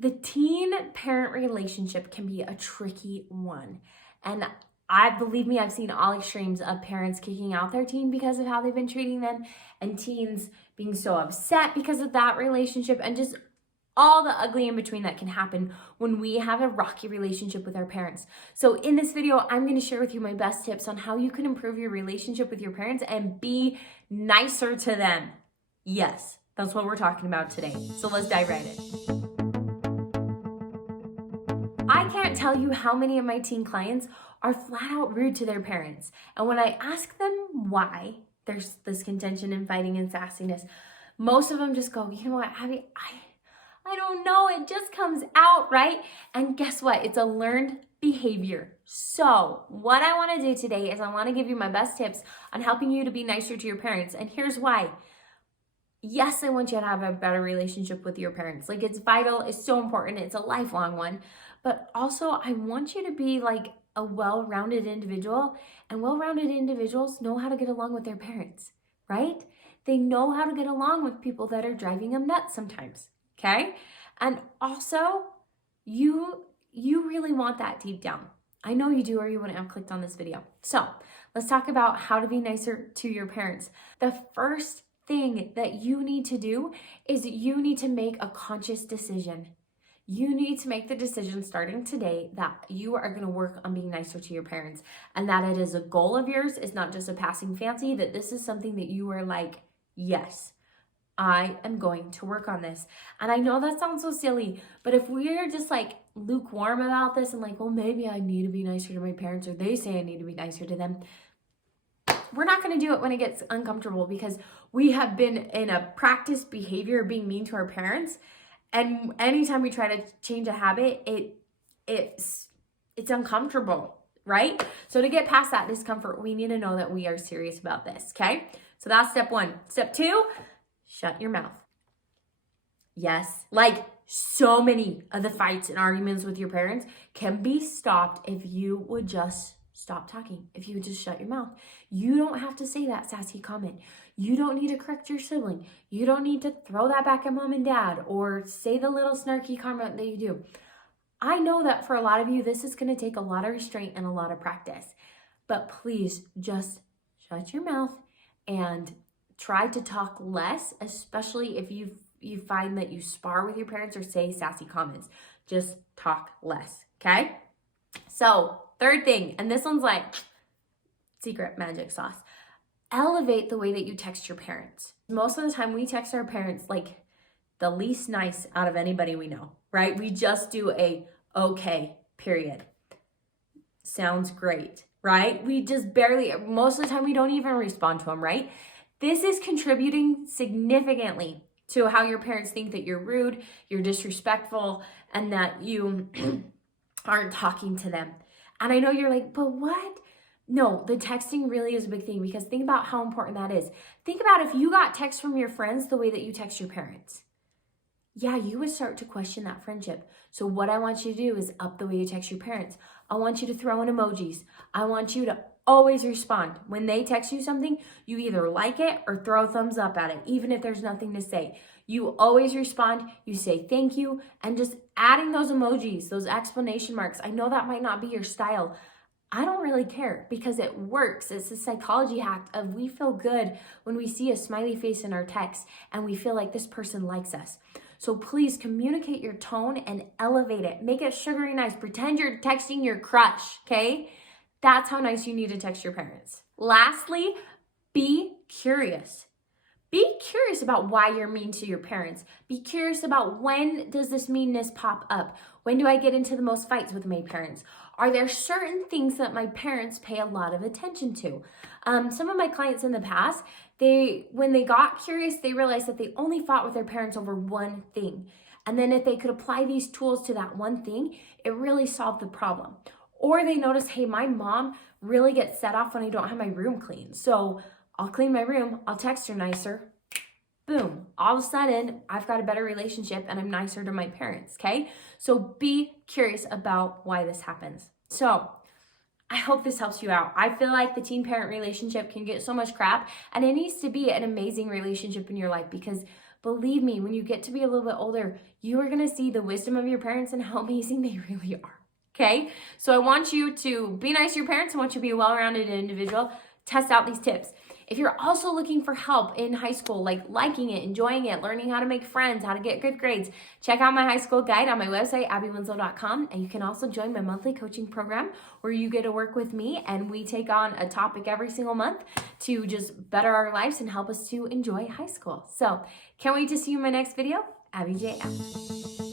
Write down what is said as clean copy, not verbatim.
The teen-parent relationship can be a tricky one. And believe me, I've seen all extremes of parents kicking out their teen because of how they've been treating them, and teens being so upset because of that relationship, and just all the ugly in between that can happen when we have a rocky relationship with our parents. So in this video, I'm going to share with you my best tips on how you can improve your relationship with your parents and be nicer to them. Yes, that's what we're talking about today. So let's dive right in. I can't tell you how many of my teen clients are flat out rude to their parents. And when I ask them why there's this contention and fighting and sassiness, most of them just go, you know what, Abby, I don't know, it just comes out, right? And guess what? It's a learned behavior. So what I want to do today is I want to give you my best tips on helping you to be nicer to your parents. And here's why. Yes, I want you to have a better relationship with your parents. Like, it's vital, it's so important, it's a lifelong one. But also, I want you to be like a well-rounded individual, and well-rounded individuals know how to get along with their parents, right? They know how to get along with people that are driving them nuts sometimes, okay? And also, you really want that deep down. I know you do, or you wouldn't have clicked on this video. So let's talk about how to be nicer to your parents. The first thing that you need to do is you need to make a conscious decision. You need to make the decision starting today that you are going to work on being nicer to your parents, and that it is a goal of yours. It's not just a passing fancy, that this is something that you are like, yes, I am going to work on this. And I know that sounds so silly, but if we are just like lukewarm about this and like, well, maybe I need to be nicer to my parents, or they say I need to be nicer to them, we're not going to do it when it gets uncomfortable, because we have been in a practiced behavior of being mean to our parents. And anytime we try to change a habit, it's uncomfortable, right? So to get past that discomfort, we need to know that we are serious about this, okay? So that's step one. Step two, shut your mouth. Yes, like so many of the fights and arguments with your parents can be stopped if you would just stop talking, if you would just shut your mouth. You don't have to say that sassy comment. You don't need to correct your sibling. You don't need to throw that back at mom and dad or say the little snarky comment that you do. I know that for a lot of you, this is going to take a lot of restraint and a lot of practice. But please just shut your mouth and try to talk less, especially if you find that you spar with your parents or say sassy comments. Just talk less, okay? So third thing, and this one's like secret magic sauce. Elevate the way that you text your parents. Most of the time we text our parents like the least nice out of anybody we know, right? We just do a okay, period. Sounds great, right? We just barely, most of the time we don't even respond to them, right? This is contributing significantly to how your parents think that you're rude, you're disrespectful, and that you aren't talking to them. And I know you're like, but what? No, the texting really is a big thing, because think about how important that is. Think about if you got texts from your friends the way that you text your parents. Yeah, you would start to question that friendship. So what I want you to do is up the way you text your parents. I want you to throw in emojis. I want you to always respond. When they text you something, you either like it or throw a thumbs up at it, even if there's nothing to say. You always respond, you say thank you, and just adding those emojis, those exclamation marks. I know that might not be your style. I don't really care, because it works. It's a psychology hack of we feel good when we see a smiley face in our text and we feel like this person likes us. So please communicate your tone and elevate it. Make it sugary nice. Pretend you're texting your crush, okay? That's how nice you need to text your parents. Lastly, be curious. Be curious about why you're mean to your parents. Be curious about, when does this meanness pop up? When do I get into the most fights with my parents? Are there certain things that my parents pay a lot of attention to? Some of my clients in the past, when they got curious, they realized that they only fought with their parents over one thing. And then if they could apply these tools to that one thing, it really solved the problem. Or they noticed, hey, my mom really gets set off when I don't have my room clean. So I'll clean my room, I'll text her nicer. Boom, all of a sudden, I've got a better relationship and I'm nicer to my parents, okay? So be curious about why this happens. So I hope this helps you out. I feel like the teen-parent relationship can get so much crap, and it needs to be an amazing relationship in your life, because Believe me, when you get to be a little bit older, you are going to see the wisdom of your parents and how amazing they really are. Okay? So I want you to be nice to your parents. I want you to be a well-rounded individual. Test out these tips. If you're also looking for help in high school, like liking it, enjoying it, learning how to make friends, how to get good grades, check out my high school guide on my website, abbywinslow.com. And you can also join my monthly coaching program where you get to work with me and we take on a topic every single month to just better our lives and help us to enjoy high school. So can't wait to see you in my next video. Abbi J out.